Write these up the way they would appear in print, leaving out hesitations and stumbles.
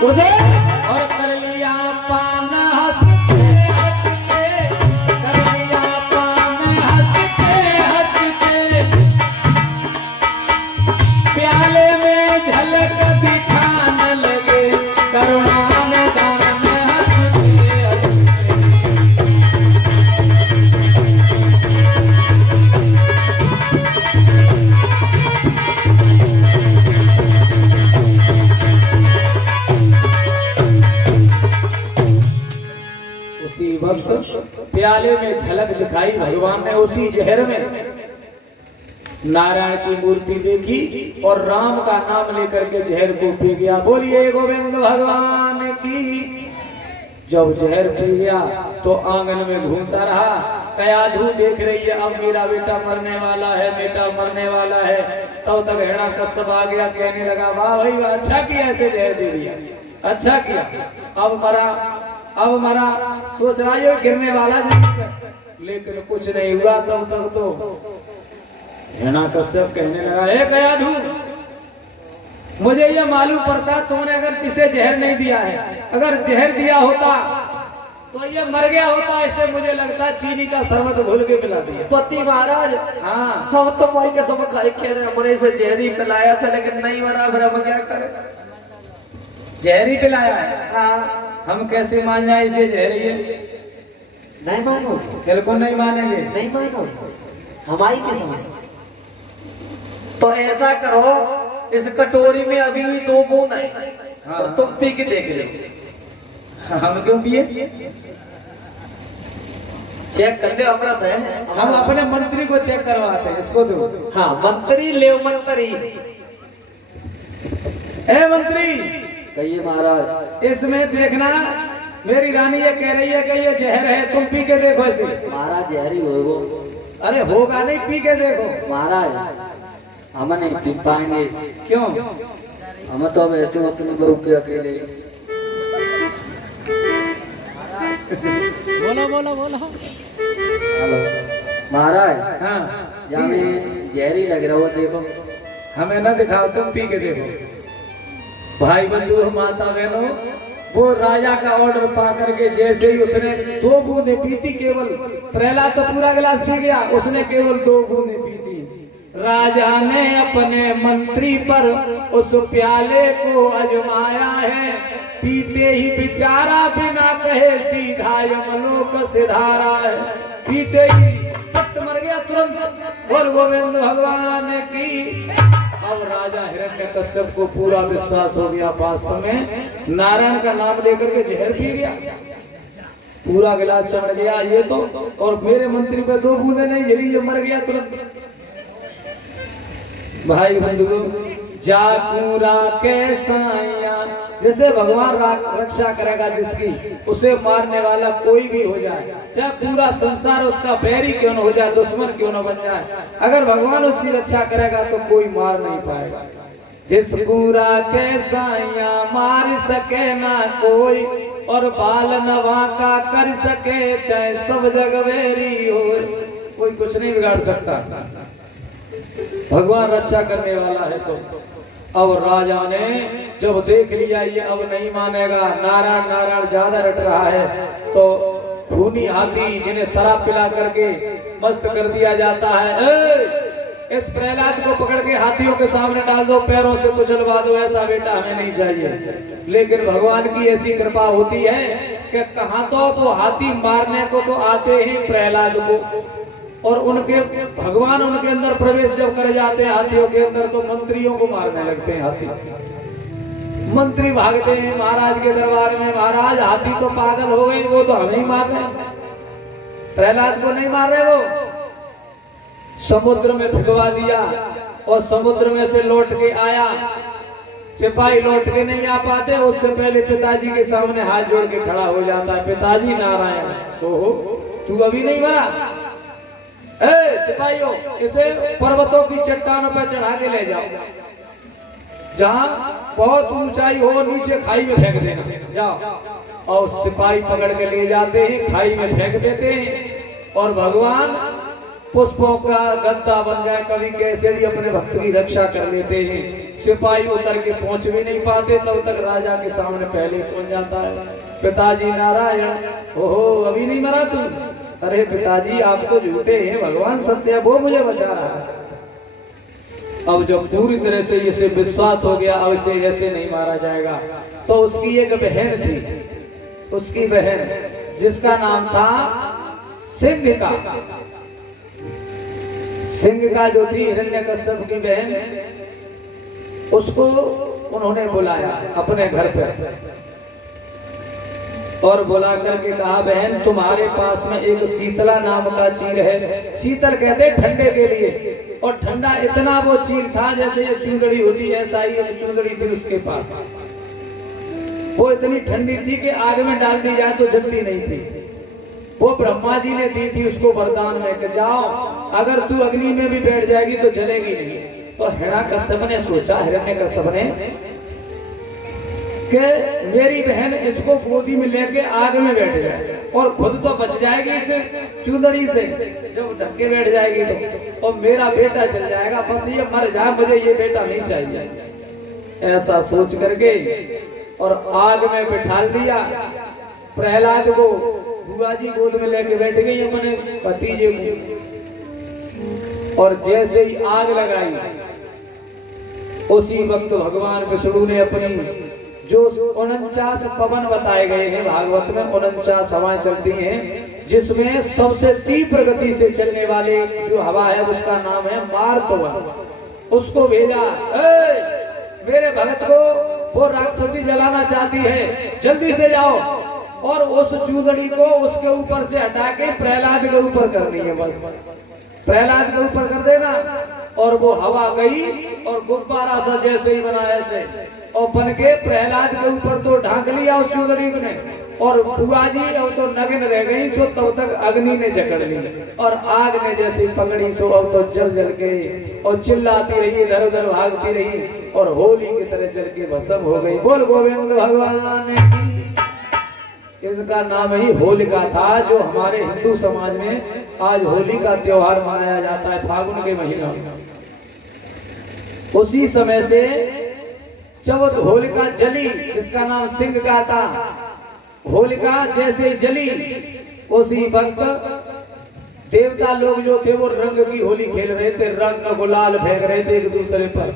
और कर लिया पान हंसते हंसते, कर लिया पान हंसते हंसते, प्याले में झलक दिखाने लगे करुणान दान हंसते हंसते। उसी वक्त प्याले में झलक दिखाई, भगवान ने उसी जहर में नारायण की मूर्ति देखी और राम का नाम लेकर के जहर को पी गया। बोलिए गोविंद भगवान की। जब जहर पी गया तो आंगन में घूमता रहा, कयाधु देख रही है अब मेरा बेटा मरने वाला है, बेटा मरने वाला है। तब तक हिरण्यकश्यप आ गया, कहने लगा वाह भाई वाह, अच्छा किया ऐसे जहर दे दिया, अच्छा किया। अब मरा सोच रहा है गिरने वाला नहीं, लेकिन कुछ नहीं हुआ। तब तक तो हिरण्यकश्यप कहने लगा हे कयाधु, मुझे ये मालूम पड़ता तुमने अगर किसे जहर नहीं दिया है, अगर जहर दिया होता तो ये मर गया होता। ऐसे मुझे लगता चीनी का शरबत घोल के पिला दिया। पति महाराज, हाँ हम तो माई के सब खाए कह रहे हमने से जहरी पिलाया था, लेकिन नहीं मरा, फिर हम क्या करें? जहरी पिलाया है। हाँ, हम कैसे मान जाए इसे जहरी है? नहीं मानो, बिल्कुल नहीं मानेंगे। नहीं मानो, हमारी की समझ। तो ऐसा करो, इस कटोरी में अभी भी 2 बूंद है, हाँ। तो तुम पी के देख लो। हम क्यों पिए? चेक कर ले, अमृत है। हम अपने मंत्री को चेक करवाते हैं, इसको दो। हाँ, मंत्री ले मंत्री। ए मंत्री, कहिए महाराज। इसमें देखना मेरी रानी ये कह रही है कि ये जहर है, तुम पी के देखो इसे। महाराज जहरी होगो। अरे होगा नहीं, पी के देखो। महाराज हम नहीं पी पाएंगे। क्यों? हम तो अब ऐसे अपनी बहू के अकेले। बोलो। हेलो महाराज, हाँ जाने जहरी लग रहा हो, देखो। हमें ना दिखाओ, तुम पी के देखो। भाई बंधु माता बहनों, वो राजा का ऑर्डर पा करके जैसे ही उसने 2 बूंदे पीती, केवल प्रहलाद तो पूरा गिलास पी गया, उसने केवल 2 बूंदे पीती। राजा ने अपने मंत्री पर उस प्याले को अजमाया है, पीते ही बेचारा बिना कहे सीधा यमलोक सिधारा है। पीते ही पट मर गया तुरंत। और गोविंद भगवान की। अब राजा हिरण्यकश्यप को पूरा विश्वास हो गया, वास्तव में नारायण का नाम लेकर के जहर पी गया, पूरा गिलास चढ़ गया ये तो। और मेरे मंत्री पे 2 बूंदे नहीं जली, ये मर गया तुरंत। भाई बंधु, जाकूरा के साया, जैसे भगवान रक्षा करेगा जिसकी, उसे मारने वाला कोई भी हो जाए, चाहे पूरा संसार उसका बैरी क्यों न हो जाए, दुश्मन क्यों न बन जाए, अगर भगवान उसकी रक्षा करेगा तो कोई मार नहीं पाएगा। जिस पूरा के साया मार सके ना कोई, और बाल नवा का कर सके चाहे सब जग बैरी हो, कोई कुछ नहीं बिगाड़ सकता, भगवान रक्षा करने वाला है। तो अब राजा ने जब देख लिया ये अब नहीं मानेगा, नारायण नारायण ज्यादा रट रहा है, तो खूनी हाथी जिन्हें शराब पिला करके मस्त कर दिया जाता है, इस प्रहलाद को पकड़ के हाथियों के सामने डाल दो, पैरों से कुचलवा दो, ऐसा बेटा हमें नहीं चाहिए। लेकिन भगवान की ऐसी कृपा होती है कि कहां तो वो हाथी मारने को तो आते ही प्रहलाद को, और उनके भगवान उनके अंदर प्रवेश जब कर जाते हैं हाथियों के अंदर, तो मंत्रियों को मारने लगते हैं हाथी। मंत्री भागते हैं महाराज के दरबार में, महाराज हाथी तो पागल हो गए, वो तो हमें ही मार रहे हैं, प्रहलाद को नहीं मार रहे। वो समुद्र में भिगवा दिया, और समुद्र में से लौट के आया, सिपाही लौट के नहीं आ पाते, उससे पहले पिताजी के सामने हाथ जोड़ के खड़ा हो जाता है, पिताजी नारायण। ओहो, तू अभी नहीं मरा? सिपाहियों, इसे पर्वतों की चट्टानों पर चढ़ा के ले जाओ, जहां बहुत ऊंचाई हो नीचे खाई में फेंक देना, जाओ। और सिपाही पकड़ के ले जाते हैं, खाई में फेंक देते हैं, और भगवान पुष्पों का गद्दा बन जाए, कभी कैसे भी अपने भक्त की रक्षा कर लेते हैं। सिपाही उतर के पहुंच भी नहीं पाते, तब तक राजा के सामने पहले पहुंच जाता है। पिताजी नारायण, ओहो अभी नहीं मरा तू? अरे पिताजी आप तो झूठे हैं, भगवान सत्य है, वो मुझे बचा रहा है। अब जब पूरी तरह से इसे विश्वास हो गया अब इसे ऐसे नहीं मारा जाएगा, तो उसकी एक बहन थी, उसकी बहन जिसका नाम था सिंह का। सिंह का जो थी हिरण्यकश्यप की बहन, उसको उन्होंने बुलाया अपने घर पर और बुला करके कहा, बहन तुम्हारे पास में एक शीतला नाम का चीर है। शीतल कहते ठंडे के लिए, और ठंडा इतना वो चीर था जैसे ये चुंदड़ी होती, ऐसा ही एक चुंदड़ी थी उसके पास। वो इतनी ठंडी थी कि आग में डाल दी जाए तो जलती नहीं थी। वो ब्रह्मा जी ने दी थी उसको वरदान में कि जाओ अगर तू अग्नि में भी बैठ जाएगी तो जलेगी नहीं। तो हिरण्यकश्यप ने सोचा, हिरण्यकश्यप ने कि मेरी बहन इसको गोदी में लेके आग में बैठ जाए और खुद तो बच जाएगी इस चुंदड़ी से, जब ढके बैठ जाएगी तो, और मेरा बेटा जल जाएगा, बस ये मर जाए, मुझे ये बेटा नहीं चाहिए। ऐसा सोच करके और आग में बिठा दिया। प्रहलाद को बुआ जी गोद में लेके बैठ गई अपने भतीजे को, और जैसे ही आग लगाई उसी वक्त भगवान विष्णु ने अपनी जो 49 पवन बताए गए हैं भागवत में, 49 हवाएं चलती हैं, जिसमें सबसे तीव्र गति से चलने वाले जो हवा है उसका नाम है मार्तवन। उसको भेजा, मेरे भगत को वो राक्षसी जलाना चाहती है, जल्दी से जाओ और उस चूदड़ी को उसके ऊपर से हटा के प्रहलाद के ऊपर करनी है। बस प्रहलाद के ऊपर कर देना, और वो हवा गई और गुब्बारा सा जैसे ही बना ऐसे और बन के प्रहलाद के ऊपर तो ढांक लिया उस चूदड़ी ने, और बुआ जी अब तो नग्न रह गई। सो तब तक अग्नि ने जकड़ ली और आग ने जैसे पकड़ी, सो अब तो जल जल के और चिल्लाती रही, इधर उधर भागती रही और होली की तरह जल के भस्म हो गई। बोल गोविंद भगवान की। इनका नाम ही होलिका था, जो हमारे हिंदू समाज में आज होली का त्योहार मनाया जाता है फागुन के महीना में। उसी समय से जब होलिका जली, जिसका नाम सिंह का था, होलिका जैसे जली उसी वक्त देवता लोग जो थे वो रंग की होली खेल रहे थे, रंग गुलाल फेंक रहे थे एक दूसरे पर,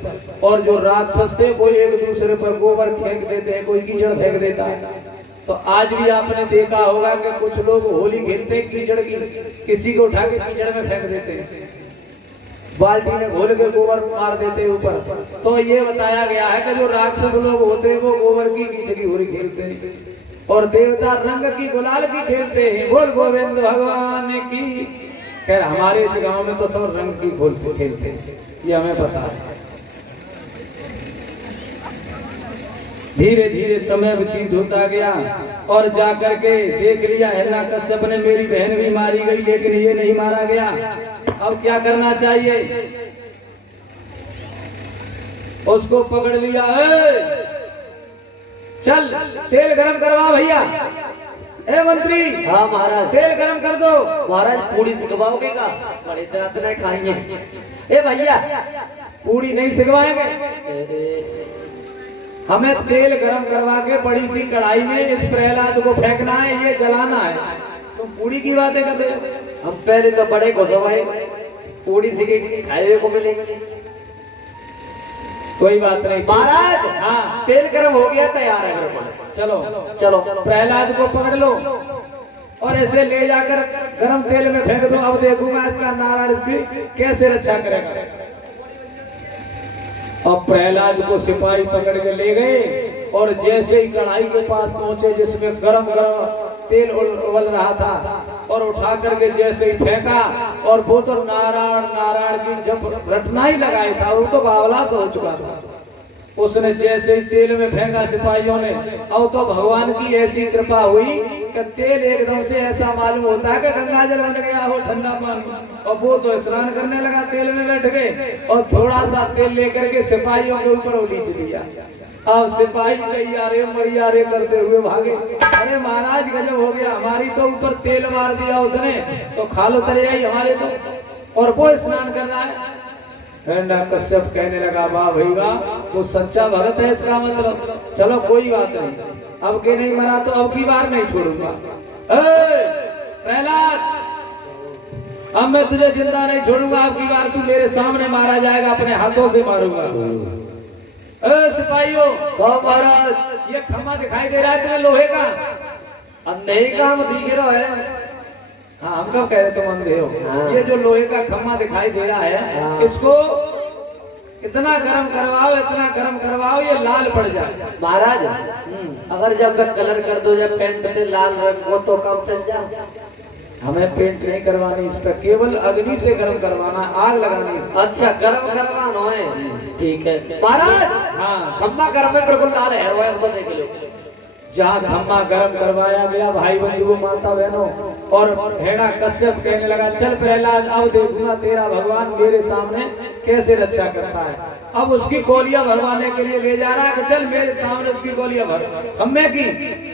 और जो राक्षस थे वो एक दूसरे पर गोबर फेंक देते हैं, कोई कीचड़ फेंक देता है। तो आज भी आपने देखा होगा कि कुछ लोग होली खेलते हैं कीचड़ की, किसी को उठा के कीचड़ में फेंक देते हैं, बाल्टी में घोल के गोबर मार देते हैं ऊपर। तो ये बताया गया है कि जो राक्षस लोग होते हैं वो गोबर की कीचड़ की होली खेलते हैं और देवता रंग की गुलाल की खेलते हैं। बोल गोविंद भगवान की। खैर हमारे इस गांव में तो सब रंग की गोल खेलते हैं, ये हमें पता है। धीरे धीरे समय व्यतीत होता गया और जाकर के देख लिया हिरण्यकश्यप ने मेरी बहन भी मारी गई, लेकिन ये नहीं मारा गया। अब क्या करना चाहिए? उसको पकड़ लिया, चल तेल गरम करवा भैया। ए मंत्री। हाँ महाराज। तेल गरम कर दो। महाराज पूरी सिखवाओगे का? बड़े तरह खाएंगे। ए भैया पूरी नहीं सिखवाएंगे, हमें तेल गरम करवा के बड़ी सी कढ़ाई में इस प्रहलाद को फेंकना है, ये जलाना है। तुम पूरी की बातें कर रहे हो? हम पहले तो बड़े घुसो है, पूरी सीखे खाए को मिलेंगे। कोई बात नहीं महाराज। हाँ तेल गरम हो गया, तैयार है। चलो चलो प्रहलाद को पकड़ लो और ऐसे ले जाकर गरम तेल में फेंक दो। अब देखूंगा इसका नारायण की कैसे रक्षा करेगा। अब प्रहलाद को सिपाही पकड़ के ले गए और जैसे ही कढ़ाई के पास पहुंचे जिसमें गरम गरम तेल उबल रहा था, और उठा करके जैसे ही फेंका, और वो तो नारायण नारायण की जब रटना ही लगाया था, वो तो बावला तो हो चुका था। उसने जैसे ही तेल में फेंका सिपाहियों ने, अब तो भगवान की ऐसी कृपा हुई कि तेल एकदम से ऐसा मालूम होता है कि गंगा जल बन गया हो, ठंडा पानी। और वो तो स्नान करने लगा, तेल में बैठ गए और थोड़ा सा तेल लेकर के सिपाहियों के ऊपर उलीच दिया। अब सिपाही तैयारे मरियारे करते हुए भागे। अरे महाराज गजब हो गया, हमारी तो ऊपर तेल मार दिया उसने, तो खालो तले आई हमारे तो, और वो स्नान करना है। हिरण्य कश्यप कहने लगा वाह भाई वाह, वो सच्चा भगत है इसका मतलब। चलो कोई बात नहीं, अब के नहीं मरा तो अब की बार नहीं छोड़ूंगा। प्रहलाद, अब मैं तुझे जिंदा नहीं छोड़ूंगा, अब की बार तू मेरे सामने मारा जाएगा, अपने हाथों से मारूंगा। सिपाहियों, महाराज, ये खम्मा दिखाई दे रहा है तुम्हें लोहे का? अंधे काम दिख रहा है। हाँ, हम कब कह रहे तुम अंधे हो? हाँ। ये जो लोहे का खम्मा दिखाई दे रहा है, हाँ। इसको इतना गर्म करवाओ, इतना गर्म करवाओ, ये लाल पड़ जाए। महाराज, अगर जब मैं कलर कर दो, जब पेंट पे लाल रंग तो काम चल जा। हमें पेंट नहीं करवानी इसका, केवल अग्नि से गर्म करवाना, आग लगानी इसका। अच्छा, गर्म करवाना है, ठीक है महाराज। हाँ, खम्मा गर्म में बिल्कुल लाल है, वो तो देख लो। जहाँ खम्मा गर्म करवाया गया भाई बंधुओं माता बहनों, और हिरण्य कश्यप कहने लगा चल प्रहलाद, अब देखूंगा तेरा भगवान मेरे सामने कैसे रक्षा करता है। अब उसकी गोलियां भरवाने के लिए ले जा रहा है कि चल मेरे सामने उसकी गोलियां भर खम्मे की,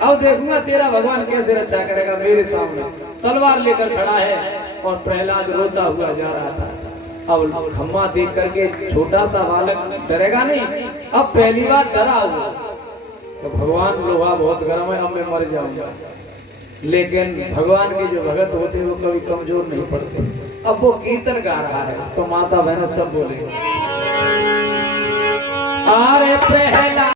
अब देखूंगा तेरा भगवान कैसे रक्षा करेगा मेरे सामने। तलवार लेकर खड़ा है और प्रहलाद रोता हुआ जा रहा था। अब खम्मा देख करके छोटा सा बालक डरेगा नहीं, अब पहली बार डरा हुआ तो भगवान लोहा बहुत गर्म है, अब मैं मर जाऊंगा। लेकिन भगवान के जो भगत होते वो कभी कमजोर नहीं पड़ते। अब वो कीर्तन गा रहा है तो माता बहन सब बोले, अरे प्रहलाद